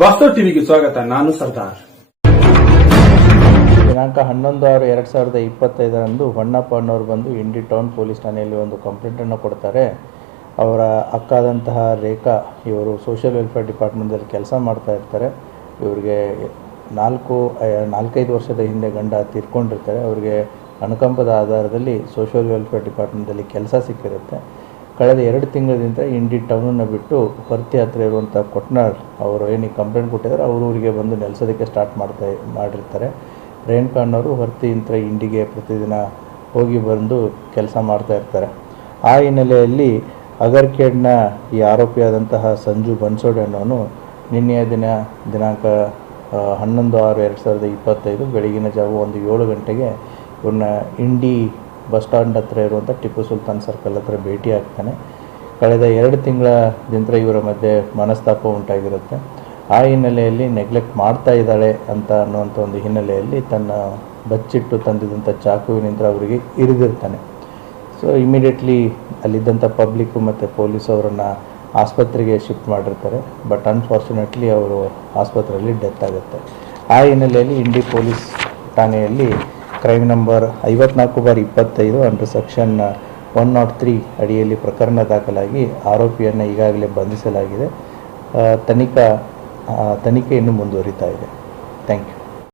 ವಾಸ್ತವ ಟಿವಿಗೆ ಸ್ವಾಗತ. ನಾನು ಸರ್ದಾರ್. ದಿನಾಂಕ 11/6/2025 ಹೊನ್ನಪ್ಪ ಅನ್ನೋರು ಬಂದು ಇಂಡಿ ಟೌನ್ ಪೊಲೀಸ್ ಠಾಣೆಯಲ್ಲಿ ಒಂದು ಕಂಪ್ಲೇಂಟನ್ನು ಕೊಡ್ತಾರೆ. ಅವರ ಅಕ್ಕಾದಂತಹ ರೇಖಾ ಇವರು ಸೋಷಿಯಲ್ ವೆಲ್ಫೇರ್ ಡಿಪಾರ್ಟ್ಮೆಂಟಲ್ಲಿ ಕೆಲಸ ಮಾಡ್ತಾ ಇರ್ತಾರೆ. ಇವರಿಗೆ 4-5 ವರ್ಷದ ಹಿಂದೆ ಗಂಡ ತೀರ್ಕೊಂಡಿರ್ತಾರೆ. ಅವರಿಗೆ ಅನುಕಂಪದ ಆಧಾರದಲ್ಲಿ ಸೋಷಿಯಲ್ ವೆಲ್ಫೇರ್ ಡಿಪಾರ್ಟ್ಮೆಂಟಲ್ಲಿ ಕೆಲಸ ಸಿಕ್ಕಿರುತ್ತೆ. ಕಳೆದ 2 ತಿಂಗಳಿಂದ ಇಂಡಿ ಟೌನನ್ನು ಬಿಟ್ಟು ಹೊರ್ತಿ ಹತ್ತಿರ ಇರುವಂಥ ಕೊಟ್ನಾಳ್ ಅವರು ಏನು ಕಂಪ್ಲೇಂಟ್ ಕೊಟ್ಟಿದ್ದಾರೆ ಊರಿಗೆ ಬಂದು ನೆಲೆಸೋದಕ್ಕೆ ಸ್ಟಾರ್ಟ್ ಮಾಡಿರ್ತಾರೆ. ರೇಣುಕಾ ಅನ್ನೋರು ಹೊರ್ತಿಯಿಂದ ಇಂಡಿಗೆ ಪ್ರತಿದಿನ ಹೋಗಿ ಬಂದು ಕೆಲಸ ಮಾಡ್ತಾ ಇರ್ತಾರೆ. ಆ ಹಿನ್ನೆಲೆಯಲ್ಲಿ ಅಗರ್ಕೇಡ್ನ ಈ ಆರೋಪಿಯಾದಂತಹ ಸಂಜು ಬನ್ಸೋಡೆ ಅನ್ನೋನು ನಿನ್ನೆಯ ದಿನಾಂಕ 11/6/2025 ಬೆಳಗಿನ ಜಾವ 7 ಗಂಟೆಗೆ ಇವನ್ನ ಇಂಡಿ ಬಸ್ ಸ್ಟ್ಯಾಂಡ್ ಹತ್ರ ಇರುವಂಥ ಟಿಪ್ಪು ಸುಲ್ತಾನ್ ಸರ್ಕಲ್ ಹತ್ರ ಭೇಟಿ ಆಗ್ತಾನೆ. ಕಳೆದ 2 ತಿಂಗಳಿಂದ ಇವರ ಮಧ್ಯೆ ಮನಸ್ತಾಪ ಉಂಟಾಗಿರುತ್ತೆ. ಆ ಹಿನ್ನೆಲೆಯಲ್ಲಿ ನೆಗ್ಲೆಕ್ಟ್ ಮಾಡ್ತಾ ಇದ್ದಾಳೆ ಅನ್ನುವಂಥ ಒಂದು ಹಿನ್ನೆಲೆಯಲ್ಲಿ ತನ್ನ ಬಚ್ಚಿಟ್ಟು ತಂದಿದ್ದಂಥ ಚಾಕುವಿನಿಂದ ಅವರಿಗೆ ಇರಿದಿರ್ತಾನೆ. ಸೊ ಇಮಿಡಿಯೇಟ್ಲಿ ಅಲ್ಲಿದ್ದಂಥ ಪಬ್ಲಿಕ್ಕು ಮತ್ತು ಪೊಲೀಸ್ ಅವರನ್ನು ಆಸ್ಪತ್ರೆಗೆ ಶಿಫ್ಟ್ ಮಾಡಿರ್ತಾರೆ. ಬಟ್ ಅನ್ಫಾರ್ಚುನೇಟ್ಲಿ ಅವರು ಆಸ್ಪತ್ರೆಯಲ್ಲಿ ಡೆತ್ ಆಗುತ್ತೆ. ಆ ಹಿನ್ನೆಲೆಯಲ್ಲಿ ಇಂಡಿ ಪೊಲೀಸ್ ಠಾಣೆಯಲ್ಲಿ ಕ್ರೈಮ್ ನಂಬರ್ 54/25 ಅಂಡರ್ ಸೆಕ್ಷನ್ 103 ಅಡಿಯಲ್ಲಿ ಪ್ರಕರಣ ದಾಖಲಾಗಿ ಆರೋಪಿಯನ್ನು ಈಗಾಗಲೇ ಬಂಧಿಸಲಾಗಿದೆ. ತನಿಖೆ ಇನ್ನೂ ಮುಂದುವರಿತಾ ಇದೆ. Thank you.